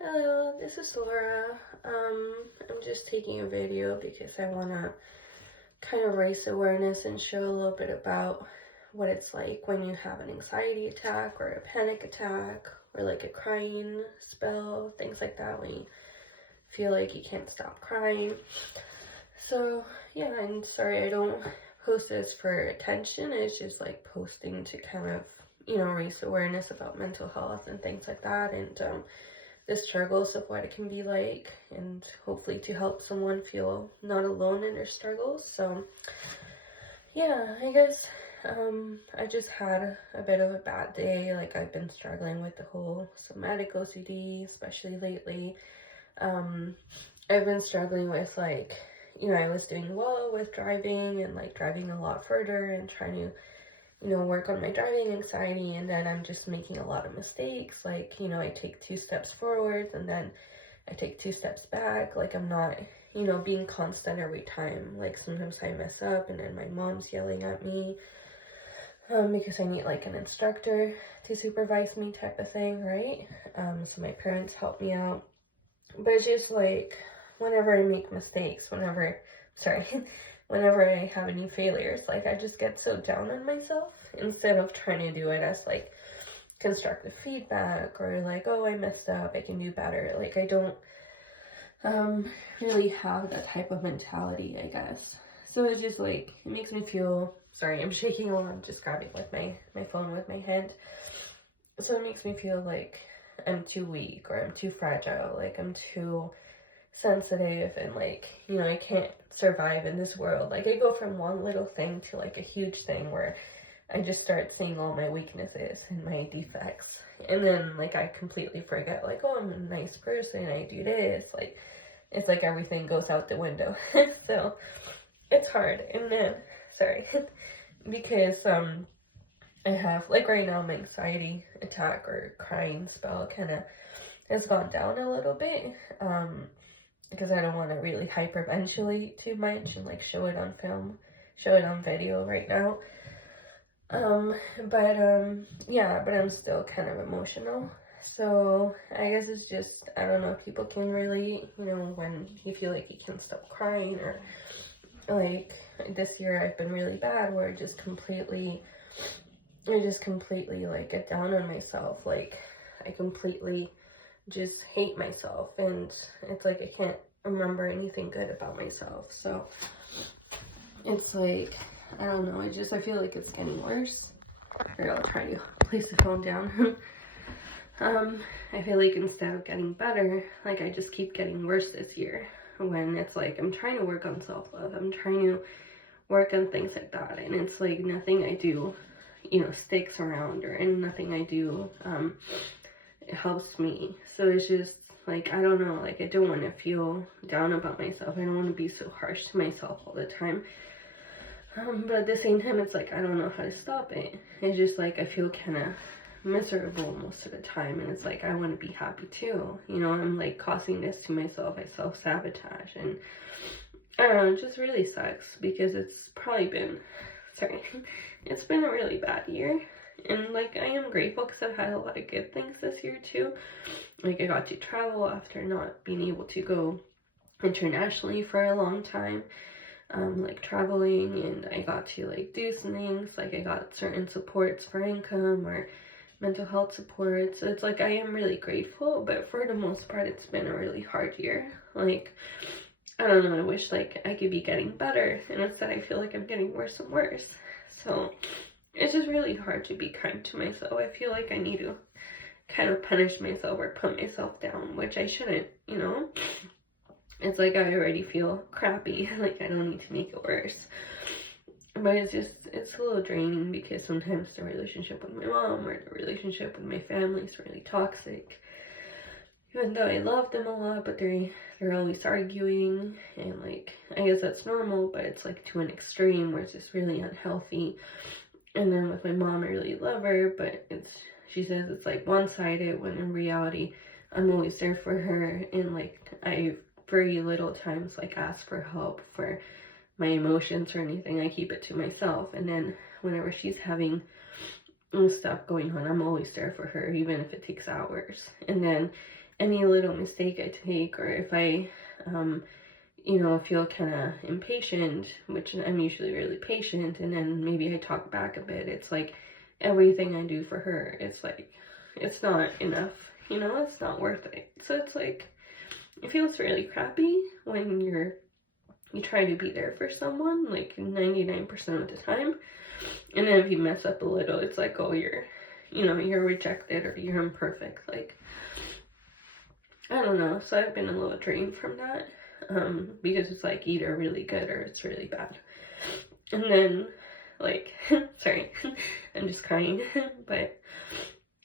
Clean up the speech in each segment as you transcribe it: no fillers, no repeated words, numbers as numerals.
Hello, this is Laura. I'm just taking a video because I want to kind of raise awareness and show a little bit about what it's like when you have an anxiety attack or a panic attack or like a crying spell, things like that, when you feel like you can't stop crying. So, yeah, I'm sorry I don't post this for attention. It's just like posting to kind of, raise awareness about mental health and things like that. And, the struggles of what it can be like, and hopefully to help someone feel not alone in their struggles. So yeah, I guess I just had a bit of a bad day. Like, I've been struggling with the whole somatic OCD, especially lately. I've been struggling with, like, I was doing well with driving and like driving a lot further and trying to work on my driving anxiety, and then I'm just making a lot of mistakes. Like, I take 2 steps forward and then I take 2 steps back. Like, I'm not, being constant every time. Like, sometimes I mess up and then my mom's yelling at me because I need like an instructor to supervise me type of thing, right? So my parents help me out. But it's just like, whenever I make mistakes, whenever I have any failures, like, I just get so down on myself instead of trying to do it as like constructive feedback or like, oh, I messed up, I can do better. Like, I don't really have that type of mentality, I guess. So it's just like, it makes me feel, sorry, I'm shaking a lot, I'm just grabbing with my phone with my hand. So it makes me feel like I'm too weak or I'm too fragile, like I'm too sensitive, and like, I can't survive in this world. Like, I go from one little thing to like a huge thing where I just start seeing all my weaknesses and my defects, and then like I completely forget, like, oh, I'm a nice person, I do this. Like, it's like everything goes out the window. So it's hard. And then, sorry, because I have, like, right now my anxiety attack or crying spell kind of has gone down a little bit, because I don't want to really hyperventilate too much and like show it on film, show it on video right now. Yeah, but I'm still kind of emotional. So I guess it's just, I don't know if people can relate, when you feel like you can't stop crying, or like this year I've been really bad where I just completely like get down on myself. Like, I completely just hate myself, and it's like I can't remember anything good about myself. So it's like, I don't know, I feel like it's getting worse. Or I'll try to place the phone down. I feel like instead of getting better, like, I just keep getting worse this year, when it's like I'm trying to work on self-love, I'm trying to work on things like that, and it's like nothing I do, sticks around, and nothing I do it helps me. So it's just like, I don't know, like, I don't want to feel down about myself. I don't want to be so harsh to myself all the time. But at the same time, it's like, I don't know how to stop it. It's just like, I feel kind of miserable most of the time, and it's like, I want to be happy too. I'm like causing this to myself. I self-sabotage, and I don't know, it just really sucks because it's probably been, sorry, it's been a really bad year. And like, I am grateful because I've had a lot of good things this year too. Like, I got to travel after not being able to go internationally for a long time. Like, traveling, and I got to like do some things. Like, I got certain supports for income or mental health support. So it's like, I am really grateful, but for the most part, it's been a really hard year. Like, I don't know, I wish like I could be getting better, and instead I feel like I'm getting worse and worse. So it's just really hard to be kind to myself. I feel like I need to kind of punish myself or put myself down, which I shouldn't, It's like, I already feel crappy, like, I don't need to make it worse. But it's a little draining because sometimes the relationship with my mom or the relationship with my family is really toxic. Even though I love them a lot, but they're always arguing, and like, I guess that's normal, but it's like to an extreme where it's just really unhealthy. And then with my mom, I really love her, but she says it's like one-sided, when in reality, I'm always there for her, and like, I very little times like ask for help for my emotions or anything. I keep it to myself, and then whenever she's having stuff going on, I'm always there for her, even if it takes hours. And then any little mistake I take, or if I, you know, feel kind of impatient, which I'm usually really patient, and then maybe I talk back a bit, it's like everything I do for her, it's like, it's not enough, you know, it's not worth it. So it's like, it feels really crappy when you try to be there for someone, like 99% of the time, and then if you mess up a little, it's like, oh, you're rejected, or you're imperfect, like, I don't know. So I've been a little drained from that, because it's like either really good or it's really bad. And then, like, sorry, I'm just crying, but,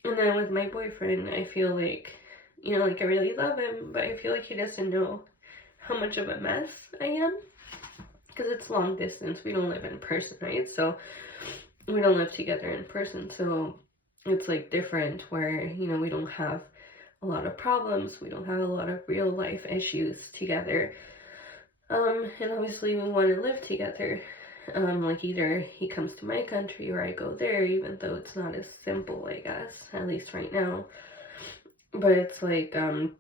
and then with my boyfriend, I feel like, you know, like, I really love him, but I feel like he doesn't know how much of a mess I am, because it's long distance. We don't live in person, right? So we don't live together in person, so it's like different where, you know, we don't have a lot of problems, we don't have a lot of real life issues together, and obviously we want to live together, like either he comes to my country or I go there, even though it's not as simple, I guess, at least right now. But it's like, you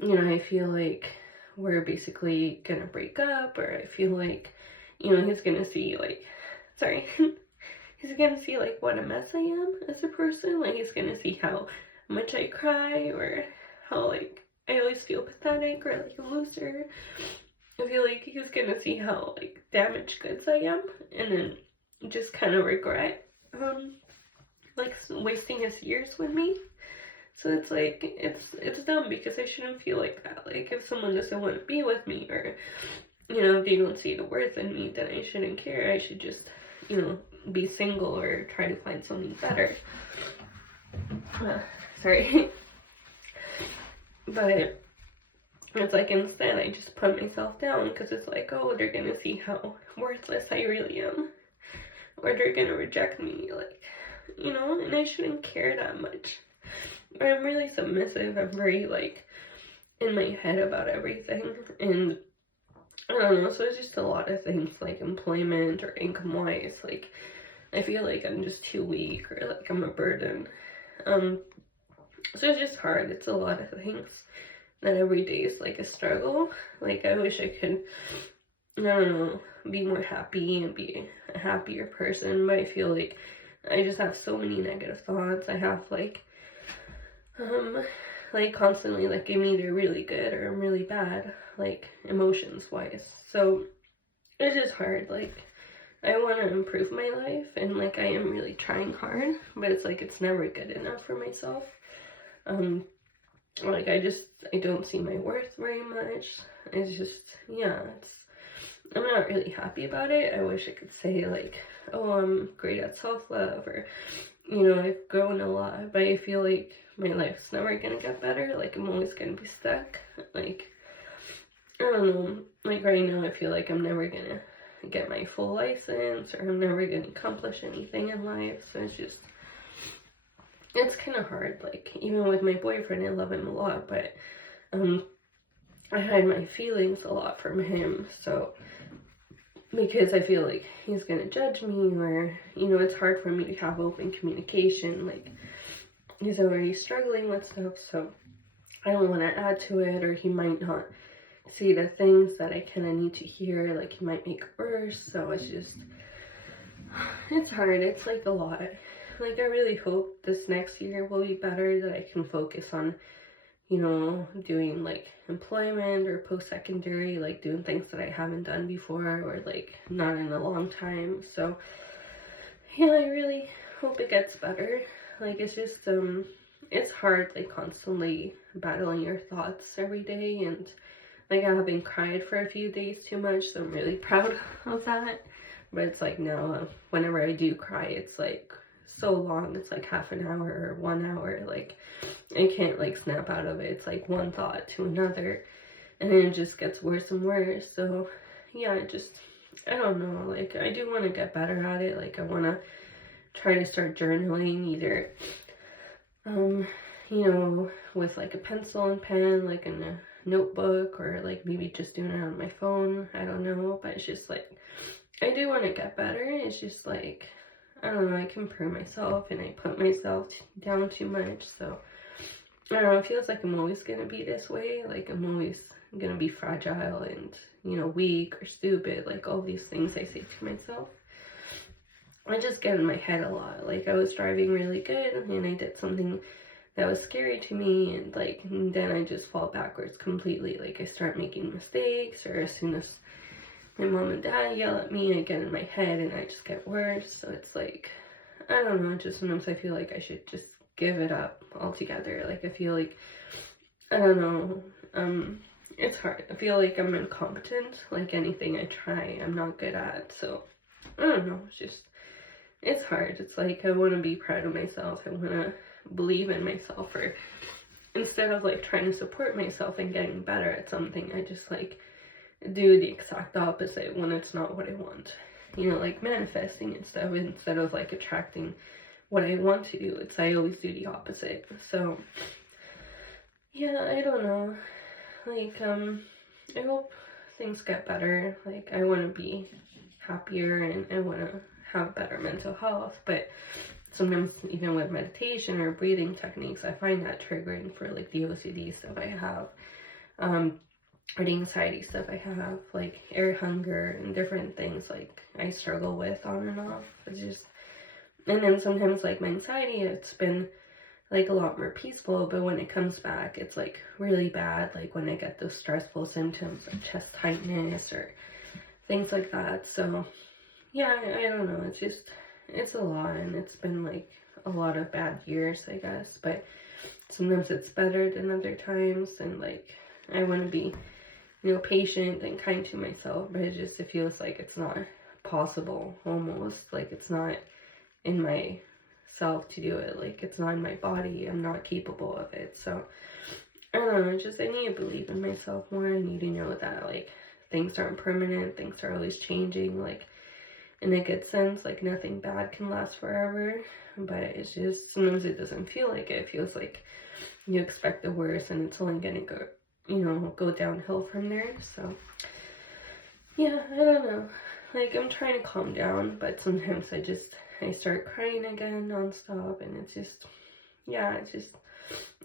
know, I feel like we're basically gonna break up, or I feel like, you know, he's gonna see, like, sorry, he's gonna see, like, what a mess I am as a person, like, he's gonna see how much I cry, or how, like, I always feel pathetic, or, like, a loser. I feel like he's gonna see how, like, damaged goods I am, and then just kind of regret, like, wasting his years with me. So it's like, it's dumb, because I shouldn't feel like that. Like, if someone doesn't want to be with me, or, you know, if they don't see the worth in me, then I shouldn't care. I should just, you know, be single or try to find something better. Sorry. But it's like, instead I just put myself down, because it's like, oh, they're gonna see how worthless I really am, or they're gonna reject me, like, you know, and I shouldn't care that much. Or I'm really submissive, I'm very, like, in my head about everything, and I don't know, so it's just a lot of things, like employment or income-wise, like, I feel like I'm just too weak, or like I'm a burden, so it's just hard. It's a lot of things that every day is like a struggle. Like, I wish I could, I don't know, be more happy and be a happier person, but I feel like I just have so many negative thoughts. I have, like constantly, like, I'm either really good or I'm really bad, like, emotions wise. So it's just hard. Like, I want to improve my life, and like, I am really trying hard, but it's like, it's never good enough for myself. Like, I don't see my worth very much. It's just, yeah, I'm not really happy about it. I wish I could say, like, oh, I'm great at self-love, or, you know, I've grown a lot, but I feel like my life's never gonna get better. Like, I'm always gonna be stuck. Like, I don't know, like, right now I feel like I'm never gonna get my full license, or I'm never gonna accomplish anything in life. So it's kind of hard. Like, even with my boyfriend, I love him a lot, but I hide my feelings a lot from him, so, because I feel like he's gonna judge me, or, you know, it's hard for me to have open communication. Like, he's already struggling with stuff, so I don't want to add to it, or he might not see the things that I kind of need to hear. Like, he might make it worse. So it's hard. It's like a lot. Like, I really hope this next year will be better, that I can focus on, you know, doing like employment or post-secondary, like doing things that I haven't done before, or like not in a long time. So yeah, I really hope it gets better. Like, it's just it's hard, like, constantly battling your thoughts every day, and like, I haven't cried for a few days too much, so I'm really proud of that. But it's like, now whenever I do cry, it's like so long. It's like half an hour or 1 hour. Like, I can't like snap out of it. It's like one thought to another, and then it just gets worse and worse. So yeah, I don't know, like, I do want to get better at it. Like, I want to try to start journaling, either you know, with like a pencil and pen, like in a notebook, or like maybe just doing it on my phone. I don't know, but it's just like, I do want to get better. It's just like, I don't know, I compare myself and I put myself down too much. So I don't know, it feels like I'm always gonna be this way. Like I'm always gonna be fragile and, you know, weak or stupid. Like all these things I say to myself. I just get in my head a lot. Like I was driving really good and I did something that was scary to me, and like and then I just fall backwards completely. Like I start making mistakes, or as soon as my mom and dad yell at me, I get in my head and I just get worse. So it's like, I don't know, just sometimes I feel like I should just give it up altogether. Like I feel like, I don't know, it's hard. I feel like I'm incompetent. Like anything I try, I'm not good at. So I don't know, it's hard. It's like I want to be proud of myself. I want to believe in myself, or instead of like trying to support myself and getting better at something, I just like do the exact opposite when it's not what I want. You know, like manifesting and stuff, instead of like attracting what I want to do, it's I always do the opposite. So yeah, I don't know. Like I hope things get better. Like I want to be happier and I want to have better mental health, but sometimes even with meditation or breathing techniques, I find that triggering for like the OCD stuff I have, or the anxiety stuff I have, like air hunger and different things like I struggle with on and off. It's just, and then sometimes like my anxiety, it's been like a lot more peaceful, but when it comes back, it's like really bad. Like when I get those stressful symptoms like chest tightness or things like that. So yeah, I don't know. It's just, it's a lot, and it's been like a lot of bad years, I guess. But sometimes it's better than other times, and like I want to be, you know, patient and kind to myself. But it feels like it's not possible. Almost like it's not in myself to do it. Like it's not in my body. I'm not capable of it. So I don't know. It's just I need to believe in myself more. I need to know that like things aren't permanent. Things are always changing. Like, in a good sense, like nothing bad can last forever, but it's just sometimes it doesn't feel like it. It feels like you expect the worst and it's only gonna go, you know, go downhill from there. So yeah, I don't know, like I'm trying to calm down, but sometimes I start crying again nonstop, and it's just, yeah, it's just,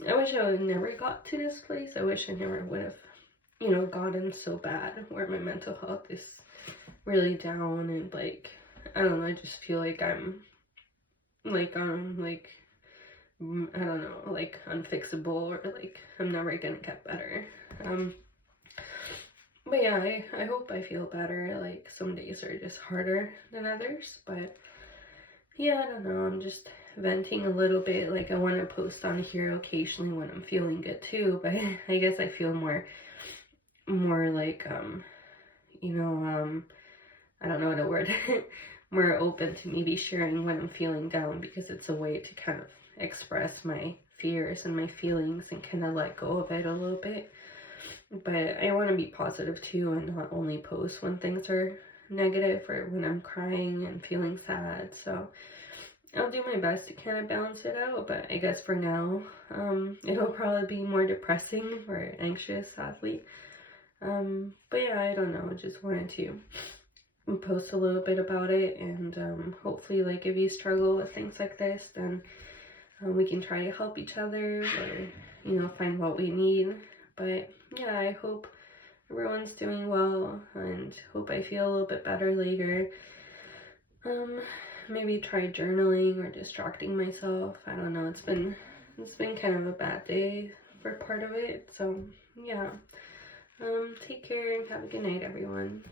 I wish I would never got to this place. I wish I never would have, you know, gotten so bad where my mental health is really down, and like I don't know, I just feel like I'm like I don't know, like unfixable, or like I'm never gonna get better. But yeah, I hope I feel better. Like some days are just harder than others, but yeah, I don't know, I'm just venting a little bit. Like I want to post on here occasionally when I'm feeling good too, but I guess I feel more like you know, I don't know the word, more open to maybe sharing when I'm feeling down, because it's a way to kind of express my fears and my feelings and kind of let go of it a little bit. But I want to be positive too, and not only post when things are negative or when I'm crying and feeling sad. So I'll do my best to kind of balance it out, but I guess for now, it'll probably be more depressing or anxious, sadly. But yeah, I don't know, just wanted to post a little bit about it, and hopefully, like, if you struggle with things like this, then we can try to help each other, or you know, find what we need. But yeah, I hope everyone's doing well, and hope I feel a little bit better later. Maybe try journaling or distracting myself. I don't know, it's been kind of a bad day for part of it. So yeah, take care and have a good night, everyone.